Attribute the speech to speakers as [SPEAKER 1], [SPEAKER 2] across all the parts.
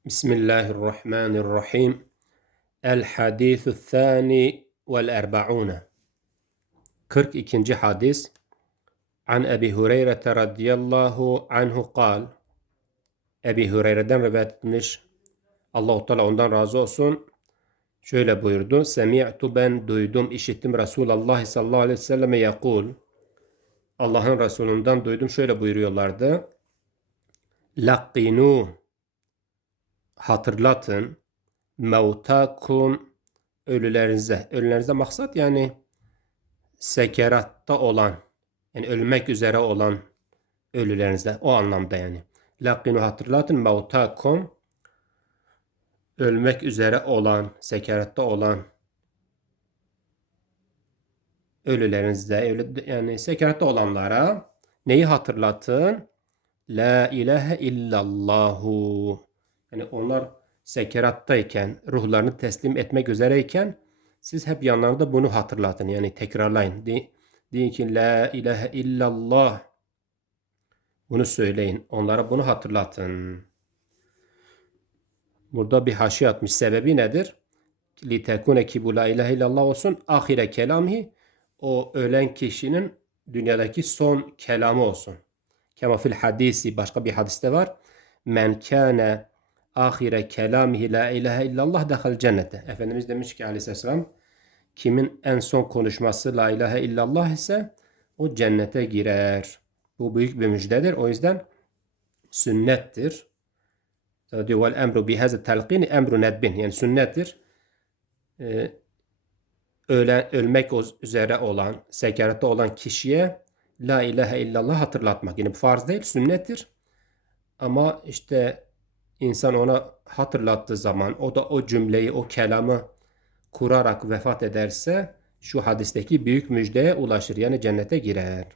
[SPEAKER 1] Bismillahirrahmanirrahim. El hadithu thani vel erbauna. 42. hadis. An Ebi Hureyre radıyallahu anhu kal. Ebi Hureyre'den rivayet etmiş. Allahu Teala ondan razı olsun. Şöyle buyurdu. Semi'tu ben duydum, işittim Resulullah sallallahu aleyhi ve selleme yakul. Allah'ın Resulünden duydum şöyle buyuruyorlardı. Lakkinu hatırlatın mevtakum ölülerinize. Ölülerinize maksat yani sekeratta olan yani ölmek üzere olan ölülerinize o anlamda yani. Lakinu hatırlatın mevtakum ölmek üzere olan, sekeratta olan ölülerinize, ölü, yani sekeratta olanlara neyi hatırlatın? La ilahe illallahu yani onlar sekerattayken, ruhlarını teslim etmek üzereyken siz hep yanlarında bunu hatırlatın. Yani tekrarlayın. De, deyin ki La ilahe illallah. Bunu söyleyin. Onlara bunu hatırlatın. Burada bir haşi atmış. Sebebi nedir? Litekune ki bu la ilahe illallah olsun. Ahire kelamihi. O ölen kişinin dünyadaki son kelamı olsun. Kema fil hadisi başka bir hadiste var. Men kâne ahire kelamihi la ilahe illallah dehal cennete. Efendimiz demiş ki aleyhisselam kimin en son konuşması la ilahe illallah ise o cennete girer. Bu büyük bir müjdedir. O yüzden sünnettir. Diyor vel emru bi haza telqin emru nedbin. Yani sünnettir. Ee, ölen, ölmek üzere olan, sekerette olan kişiye la ilahe illallah hatırlatmak. Yani bu farz değil, sünnettir. Ama işte insan ona hatırlattığı zaman o da o cümleyi, o kelamı kurarak vefat ederse şu hadisteki büyük müjdeye ulaşır. Yani cennete girer.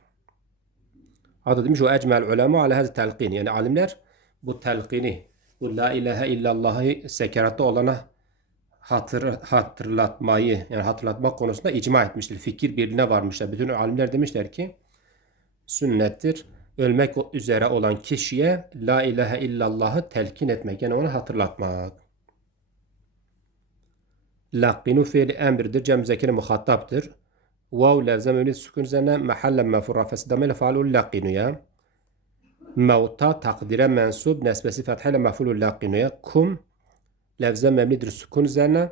[SPEAKER 1] Hatta demiş o ecmel ulema ala hadi telqin. Yani alimler bu telqini, bu la ilahe illallah'ı sekeratta olana hatır, hatırlatmayı, yani hatırlatmak konusunda icma etmiştir. Fikir birliğine varmışlar. Bütün alimler demişler ki sünnettir ölmek üzere olan kişiye la ilahe illallah'ı telkin etmek yani onu hatırlatmak. Lakkinu fiili emridir. Cem zekeri muhataptır. Vav lezem ümit sükun üzerine mahallen mefurra fesidamele faalul lakkinuya. Mevta takdire mensub nesbesi fethayla mefulul lakkinuya. Kum levze memlidir sükun üzerine.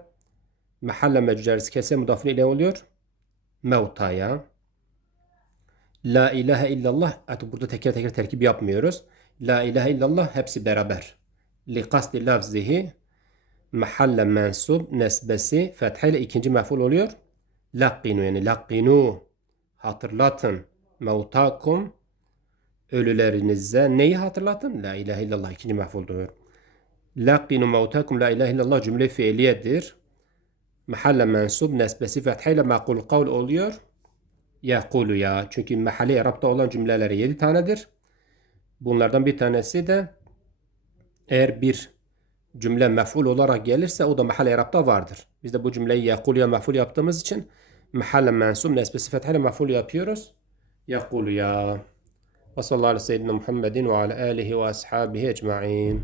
[SPEAKER 1] Mahalle meccarisi kese mudafın ile oluyor. Mevtaya. La ilahe illallah artık burada teker teker terkip yapmıyoruz. La ilahe illallah hepsi beraber. Li kasti lafzihi mahalle mensub nesbesi fethiyle ikinci meful oluyor. Lakkinu yani lakkinu hatırlatın mevtakum ölülerinize neyi hatırlatın? La ilahe illallah ikinci mefuldur. Lakkinu mevtakum la ilahe illallah cümle fiiliyedir. Mahalle mensub nesbesi fethiyle makul kavl oluyor yekulu ya. Çünkü mahalli Arap'ta olan cümleleri 7 tanedir. Bunlardan bir tanesi de eğer bir cümle mef'ul olarak gelirse o da mahalli Arap'ta vardır. Biz de bu cümleyi yekulu ya mef'ul yaptığımız için mahalle mensum nesbesi fethiyle mef'ul yapıyoruz. Yekulu ya. Ve sallallahu aleyhi ve sellem Muhammedin ve ala alihi ve ashabihi ecma'in.